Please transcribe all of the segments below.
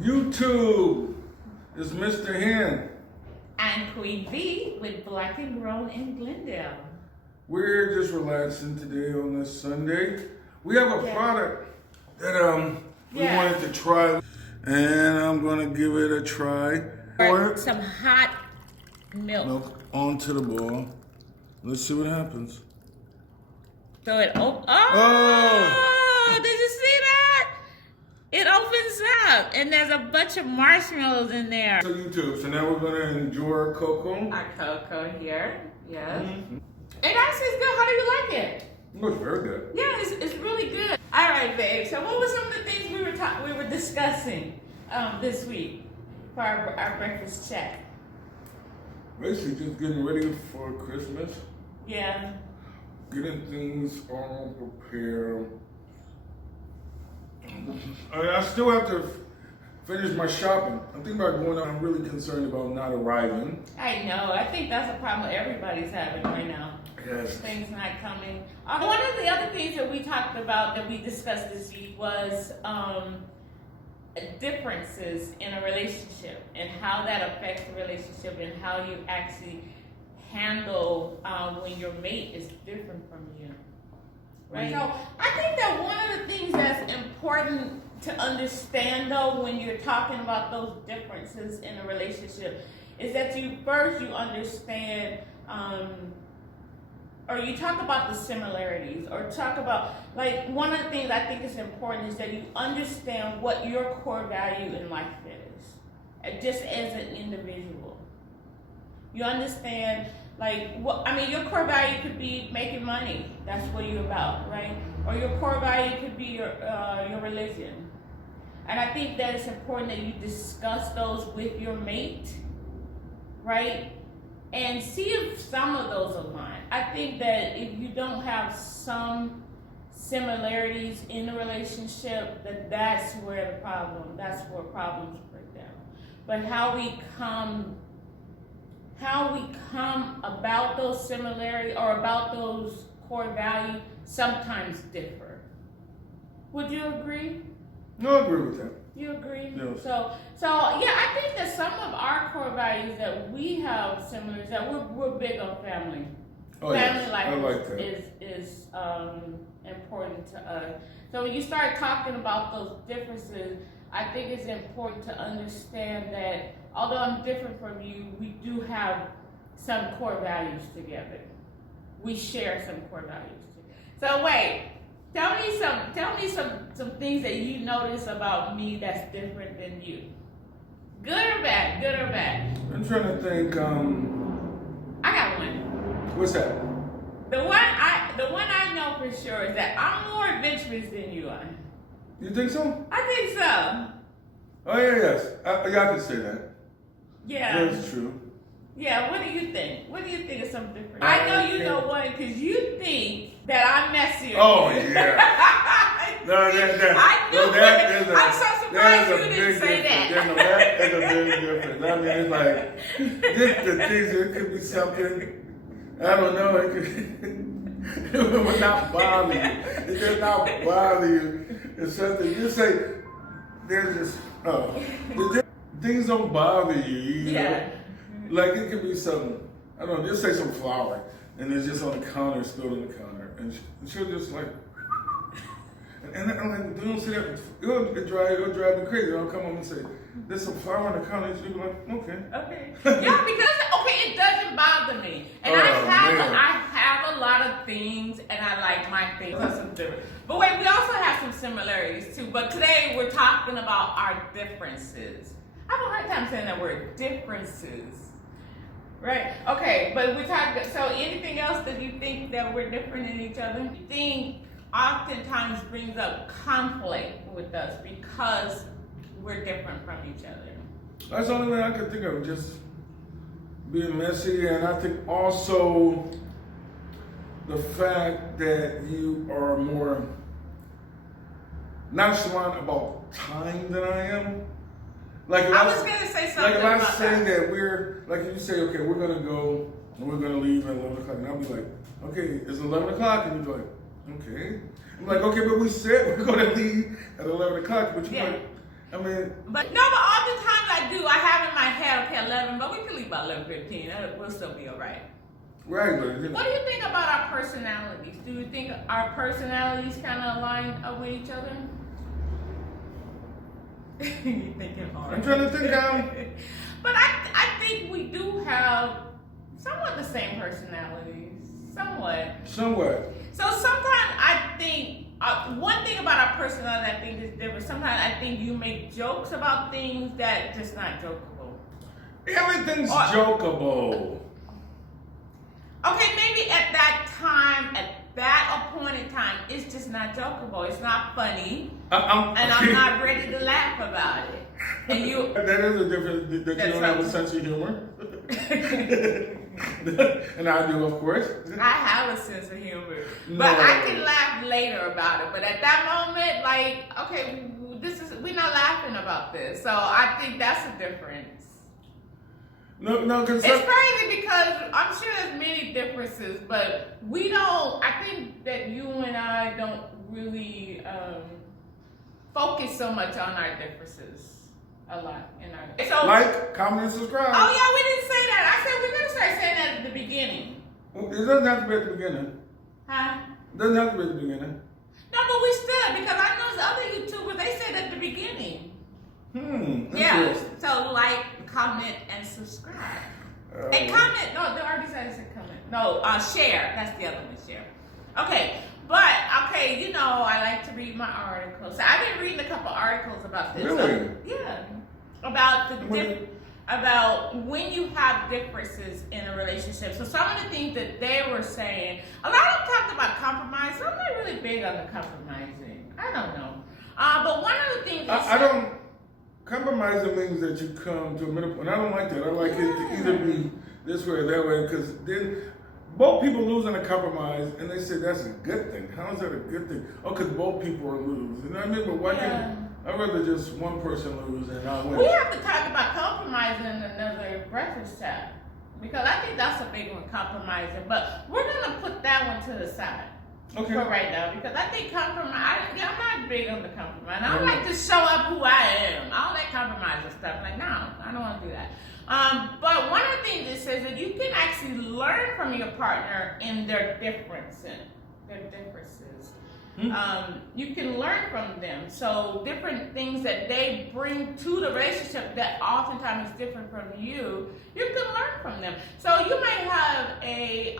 YouTube is Mr. Hen. I'm Queen V with Black and Grown in Glendale. We're just relaxing today on this Sunday. We have a product that we wanted to try, and I'm gonna give it a try. Pour Some hot milk. onto the bowl. Let's see what happens. So it did you see that? It opens up and there's a bunch of marshmallows in there. So YouTube. So now we're gonna enjoy our cocoa. Our cocoa here, yes. It actually is good. How do you like it? It looks very good. Yeah, it's really good. All right, babe. So what were some of the things we were discussing this week for our breakfast chat? Basically, just getting ready for Christmas. Yeah. Getting things all prepared. I still have to finish my shopping. I'm thinking about going out. I'm really concerned about not arriving. I know. I think that's a problem everybody's having right now. Yes. Things not coming. One of the other things that we talked about that we discussed this week was differences in a relationship and how that affects the relationship and how you actually handle when your mate is different from you. Right? So I think that one of the things that's important to understand though when you're talking about those differences in a relationship is that you understand or you talk about the similarities or talk about, like, one of the things I think is important is that you understand what your core value in life is, just as an individual. You understand, like, your core value could be making money. That's what you're about, right? Or your core value could be your religion. And I think that it's important that you discuss those with your mate, right? And see if some of those align. I think that if you don't have some similarities in the relationship, that's where problems break down. But how we come about those similarities or about those core values sometimes differ. Would you agree? No, I agree with that. You agree? Yes. So yeah, I think that some of our core values that we have similar is that we're big on family. Oh, Family yes. life I like that. is important to us. So when you start talking about those differences, I think it's important to understand that although I'm different from you, we do have some core values together. We share some core values together. So wait. Tell me some things that you notice about me that's different than you. Good or bad? Good or bad? I'm trying to think. I got one. What's that? The one I know for sure is that I'm more adventurous than you are. You think so? I think so. Oh yeah, yes. I can say that. Yeah. That's true. Yeah. What do you think? What do you think is something different? I know you know one because you think that I'm messier. Oh yeah. No, I knew it. I'm so surprised you didn't say that. Yeah, no, that is a big difference. I mean, it's like it could be something. I don't know. It could. It would not bother you. It does not bother you. It's something. You say there's this. Things don't bother you. You know? Like it could be something. I don't know. Just say some flour, and it's just on the counter, spilled on the counter, and she'll just like. And I'm like, don't see that. It'll drive me crazy. I'll come home and say, there's some flour on the counter. And she'll be like, okay. Okay. Yeah, because it doesn't bother me. And I have a lot of things, and I like my things. That's some different. But wait, we also have some similarities too. But today we're talking about our differences. I have a hard time saying that word, differences. Right. Okay. But we're talking. So anything else that you think that we're different in each other? You think oftentimes brings up conflict with us because we're different from each other. That's the only way I can think of, just being messy. And I think also the fact that you are more nonchalant about time than I am. Like I was going to say something like if about I say that we're, like if you say, okay, we're going to go and we're going to leave at 11 o'clock, and I'll be like, okay, it's 11 o'clock, and you're like, okay. I'm like, okay, but we said we're going to leave at 11 o'clock, but you're like, But oftentimes I do. I have in my head, okay, 11, but we can leave about 11:15. We'll still be all right. Right, but What do you think about our personalities? Do you think our personalities kind of align up with each other? You're thinking hard. I'm trying to think down. But I think we do have somewhat the same personalities. Somewhat. So sometimes I think, one thing about our personality I think is different. Sometimes I think you make jokes about things that just not jokeable. Everything's jokeable. Okay, maybe at that time, at that appointed time, it's just not jokeable. It's not funny. And I'm not ready to laugh about it. And you... That is a difference that you don't have a sense of humor. And I do, of course. I have a sense of humor. No. But I can laugh later about it. But at that moment, like, okay, we're not laughing about this. So I think that's a difference. No, because it's crazy because I'm sure there's many differences, but we don't. I think that you and I don't really focus so much on our differences a lot in our. So, like, comment, and subscribe. Oh yeah, we didn't say that. I said we're gonna start saying that at the beginning. Well, it doesn't have to be at the beginning. Huh? It doesn't have to be at the beginning. No, but we still, because I know the other YouTubers, they said at the beginning. Yeah. So like, comment, and subscribe. And comment. No, they already said comment. No, share. That's the other one. Share. Okay. But okay, you know, I like to read my articles. So I've been reading a couple articles about this. Really? Yeah. About about when you have differences in a relationship. So some of the things that they were saying, a lot of them talked about compromise. So I'm not really big on the compromising. I don't know. But one of the things I don't. Compromising means that you come to a middle point. I don't like that. I like it to either be this way or that way, because then both people lose in a compromise, and they say that's a good thing. How is that a good thing? Oh, because both people are lose. You know what I mean? But why can't I'd rather just one person lose and I win? We have to talk about compromising in another breakfast chat, because I think that's a big one, compromising. But we're gonna put that one to the side. Okay. For right now, because I think compromise, I'm not big on the compromise. I don't like to show up who I am. I don't like compromise and stuff. Like, no, I don't want to do that. But one of the things it says that you can actually learn from your partner in their differences. You can learn from them. So different things that they bring to the relationship that oftentimes is different from you, you can learn from them. So you might have a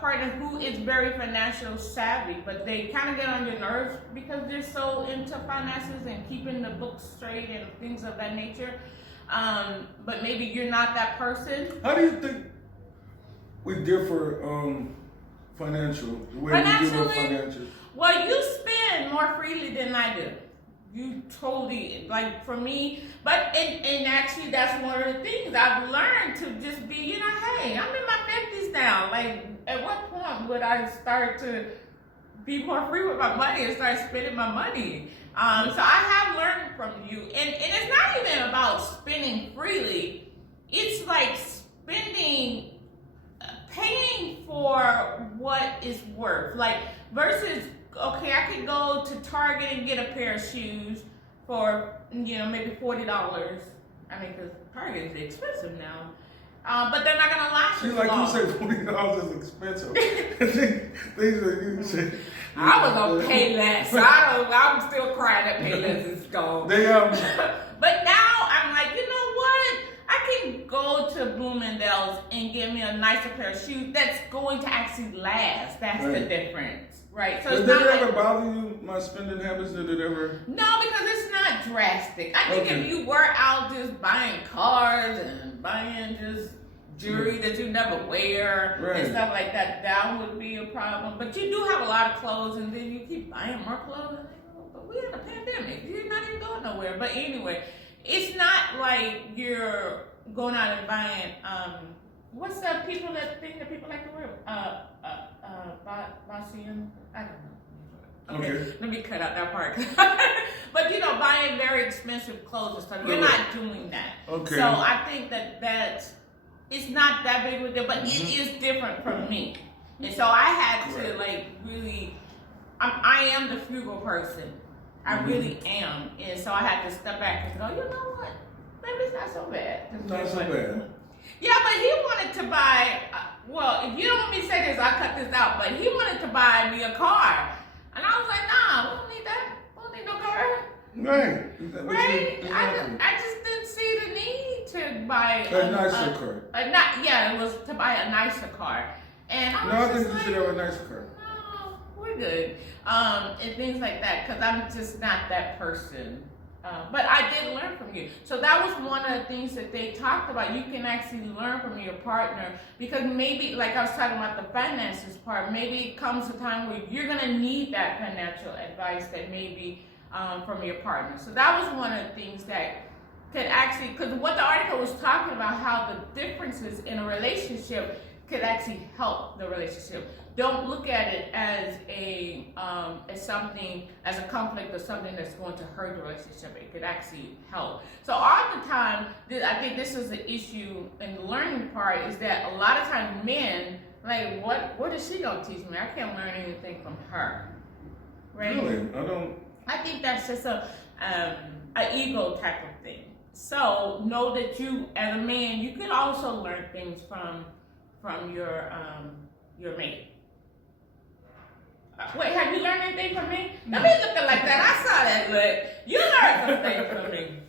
partner who is very financial savvy, but they kind of get on your nerves because they're so into finances and keeping the books straight and things of that nature. But maybe you're not that person. How do you think we differ financial? The way we do with financial? Well, you spend more freely than I do. You totally, like, for me, but and actually that's one of the things I've learned to just be, you know, hey, I'm in my 50s now. Like, at what point would I start to be more free with my money and start spending my money? So I have learned from you, and it's not even about spending freely. It's like spending, paying for what it's worth. Like, versus, okay, I could go to Target and get a pair of shoes for, you know, maybe $40. I mean, because Target is expensive now. But they're not gonna last as long. You say $40 is expensive. Things that you say. I was on Payless. I'm still crying that Payless is gone. But now I'm like, you know what? I can go to Bloomingdale's and get me a nicer pair of shoes that's going to actually last. That's the difference, right? So did it ever bother you, my spending habits? Did it ever? No, because it's not drastic. I think if you were out just buying cars and buying just jewelry that you never wear and stuff like that, that would be a problem. But you do have a lot of clothes, and then you keep buying more clothes. But we in a pandemic. You're not even going nowhere. But anyway, it's not like you're going out and buying, what's the people that people like to wear? Boston? I don't know. Okay, let me cut out that part. But you know, buying very expensive clothes and stuff, you're not doing that. Okay. So I think that's, it's not that big of a deal, but it is different from me. And so I had to like really, I am the frugal person. I really am. And so I had to step back and go, you know what? Maybe it's not so bad. Not so bad. Yeah, but he wanted to buy, well, if you don't want me to say this, I'll cut this out, but he wanted to buy me a car. And I was like, nah, we don't need that. We don't need no car. Right. Right? I just didn't see the need to buy a nicer car. It was to buy a nicer car. And I was No, I just think like, you should have a nicer car. no, we're good. And things like that, because I'm just not that person. But I did learn from you. So that was one of the things that they talked about. You can actually learn from your partner, because maybe, like I was talking about the finances part, maybe it comes a time where you're going to need that financial advice that maybe from your partner. So that was one of the things that could actually, because what the article was talking about, how the differences in a relationship could actually help the relationship. Don't look at it as as something, as a conflict or something that's going to hurt the relationship. It could actually help. So all the time, I think this is the issue in the learning part, is that a lot of times men, like, what is she gonna teach me? I can't learn anything from her, right? Really? I don't. I think that's just a ego type of thing. So know that you, as a man, you can also learn things from your mate. Wait, have you learned anything from me? Don't be looking like that. I saw that look. You learned something from me.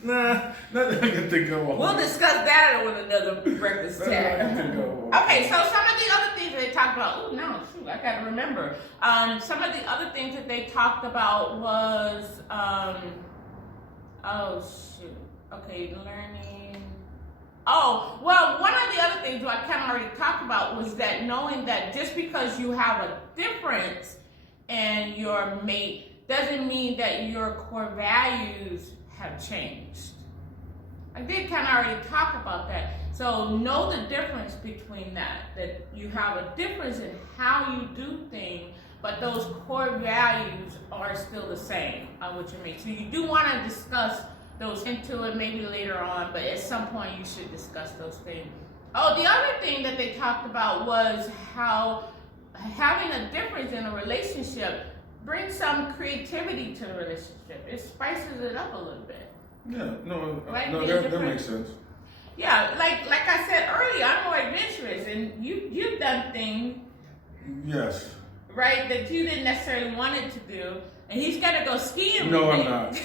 Nah, nothing I can think of. We'll discuss that on another breakfast chat. Okay, so some of the other things that they talked about. Oh no, shoot, I gotta remember. Some of the other things that they talked about was, oh shoot. Okay, learning. Oh, well, one of the other things I kind of already talked about was that knowing that just because you have a difference in your mate doesn't mean that your core values have changed. I did kind of already talk about that. So know the difference between that you have a difference in how you do things, but those core values are still the same with your mate. So you do want to discuss those into it maybe later on, but at some point you should discuss those things. Oh, the other thing that they talked about was how having a difference in a relationship brings some creativity to the relationship. It spices it up a little bit. Yeah, no, Right? no, that makes sense. Yeah, like I said earlier, I'm more adventurous, and you've done things, Yes. right, that you didn't necessarily wanted to do, and he's got to go skiing No, with me. I'm not.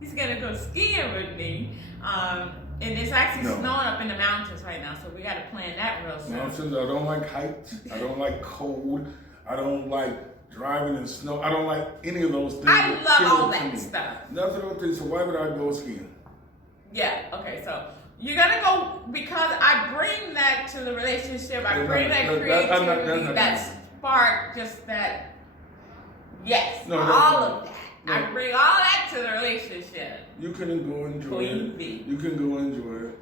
He's gonna go skiing with me, and it's actually snowing up in the mountains right now, so we gotta plan that real soon. Mountains, I don't like heights. I don't like cold. I don't like driving in snow. I don't like any of those things. I love all that stuff. That's what I'm thinking. So why would I go skiing? Yeah, okay, so you're gonna go because I bring that to the relationship. I bring that creativity, that spark, just that, yes, No, all of that. No. I bring all that to the relationship. You can go enjoy it. Queen You can go enjoy it.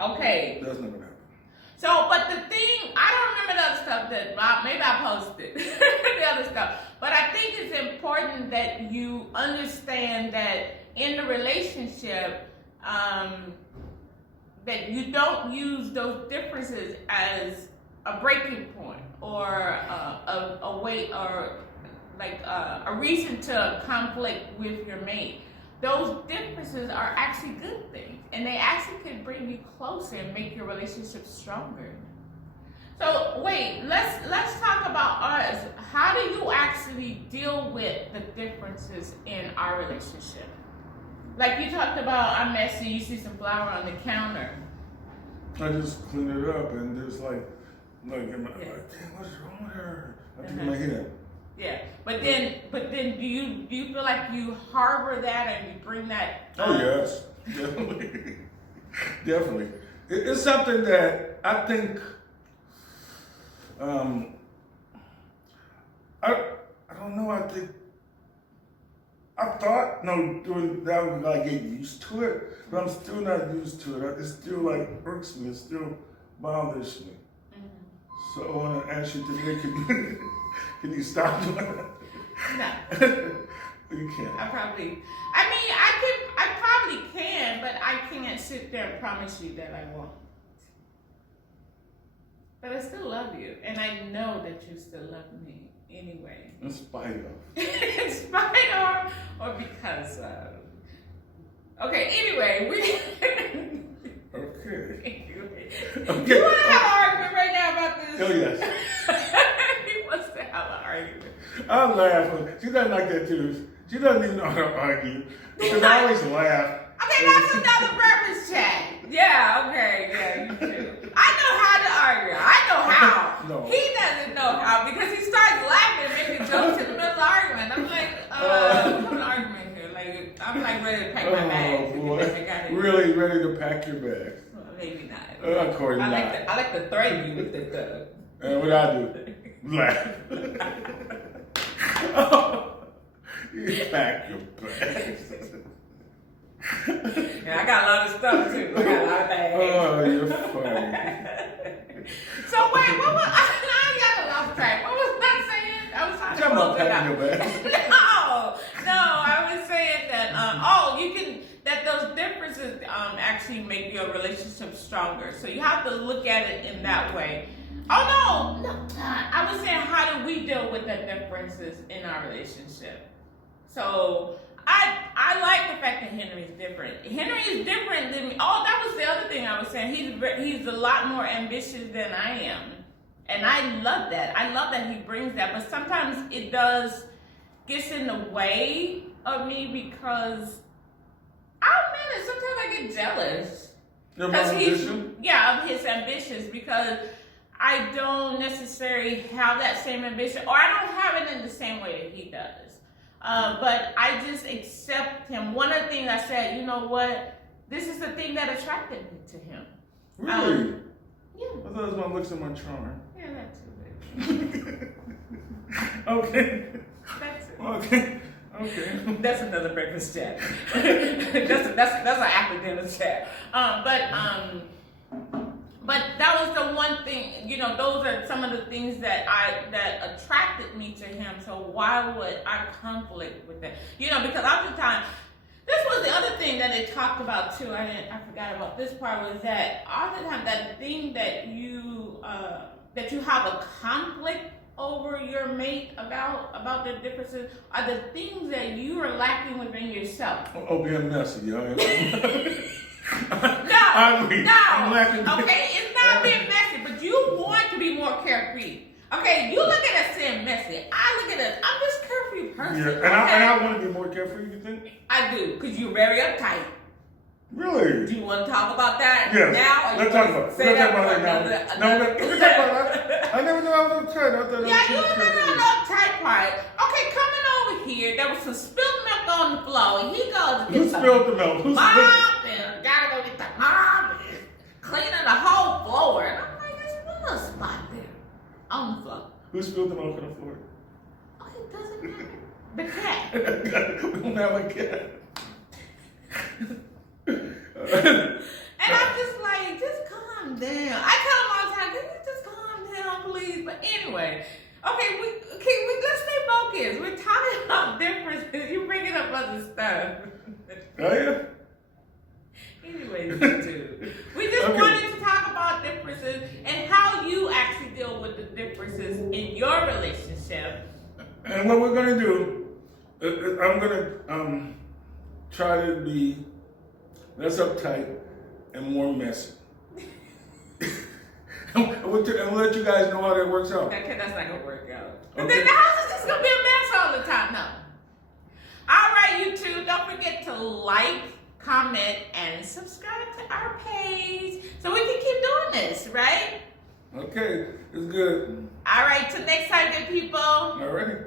Okay. That's not gonna happen. So, but the thing, I don't remember the other stuff that, maybe I posted the other stuff, but I think it's important that you understand that in the relationship, that you don't use those differences as a breaking point or a way or like a reason to conflict with your mate. Those differences are actually good things, and they actually can bring you closer and make your relationship stronger. So wait, let's talk about us. How do you actually deal with the differences in our relationship? Like you talked about, I'm messy, you see some flour on the counter. I just clean it up and just like, damn, what's wrong with her? I think in my head. Yeah, but then do you feel like you harbor that and you bring that? Oh yes, definitely, definitely. It's something that I think. I don't know. I thought doing that would like get used to it, but I'm still not used to it. It still like irks me. It still bothers me. Mm-hmm. So I want to ask you today, can you stop doing that? No. You can't. I probably can, but I can't sit there and promise you that I won't. But I still love you, and I know that you still love me. Anyway. In spite of. In spite of or because of. Okay, anyway, Okay. Do you want to have an argument right now about this? Oh, yes. He wants to have an argument. I'm laughing. She doesn't like that too. She doesn't even know how to argue. Because I always laugh. Okay, that's another breakfast chat. Yeah, okay, yeah, you too. I know how to argue. I know how. No. He doesn't know how because he starts laughing and making jokes in the middle of the argument. I'm like, what's an argument here? Like, I'm like ready to pack my bags. Oh, boy. I got it. Really ready to pack your bags. Well, maybe not. Of course I not. like to threaten you with the And what I do? Laugh. Oh, you pack your bags. Yeah, I got a lot of stuff too. I got a lot of bags. Oh, you're funny. So wait, what was I got lost track. What was I saying? I was trying to Talking about close it packing out. your bags. No, I was saying that you can that those differences actually make your relationship stronger. So you have to look at it in that way. Oh no, I was saying how do we deal with the differences in our relationship? So I like the fact that Henry is different. Henry is different than me. Oh, that was the other thing I was saying. He's a lot more ambitious than I am. And I love that. I love that he brings that. But sometimes it gets in the way of me because, I'll admit it, sometimes I get jealous. Your Because ambition? of his ambitions because I don't necessarily have that same ambition or I don't have it in the same way that he does. But I just accept him. One of the things I said, you know what? This is the thing that attracted me to him. Really? Yeah. I thought it was my looks and my charm. Yeah, that's it. Okay. That's it. Okay. Okay. That's another breakfast chat. that's an after dinner chat. But that was the one thing, those are some of the things that attracted me to him. So why would I conflict with that? Because oftentimes, this was the other thing that they talked about too. I forgot about this part was that oftentimes that thing that you have a conflict over your mate about the differences are the things that you are lacking within yourself. Oh, being messy, yo. No, I'm lacking. okay, it's not being messy, but you want to be more carefree. Okay, you look at us saying messy. I look at us, I'm just carefree person. Yeah, and I want to be more carefree, you think? I do, because you're very uptight. Really? Do you want to talk about that Yes. now? Let's talk about it. Let's talk about it now. Let's talk about that. I never knew I was uptight. I thought Yeah, you was were the uptight part. Okay, coming over here, there was some spilled milk on the floor, and he goes to Who get some spilled the milk? Who spilled mop, and gotta go get the mop, and cleaning the whole floor. And I'm like, there's a little spot there on the floor. Who spilled the milk on the floor? Oh, it doesn't matter. The cat. We don't have a cat. And I'm just like, just calm down. I tell him all the time, can you just calm down, please? But anyway, okay, let's stay focused. We're talking about differences. You bringing up other stuff. Oh, yeah? Anyways, you two. We just wanted to talk about differences and how you actually deal with the differences in your relationship. And what we're going to do, I'm going to try to be less uptight and more messy. And we'll let you guys know how that works out. Okay, that's not going to work out. But Okay. then the house is just going to be a mess all the time. No. All right, you two, don't forget to like, comment, and subscribe to our page so we can keep doing this, right? Okay, it's good. All right, till next time, good people. All righty.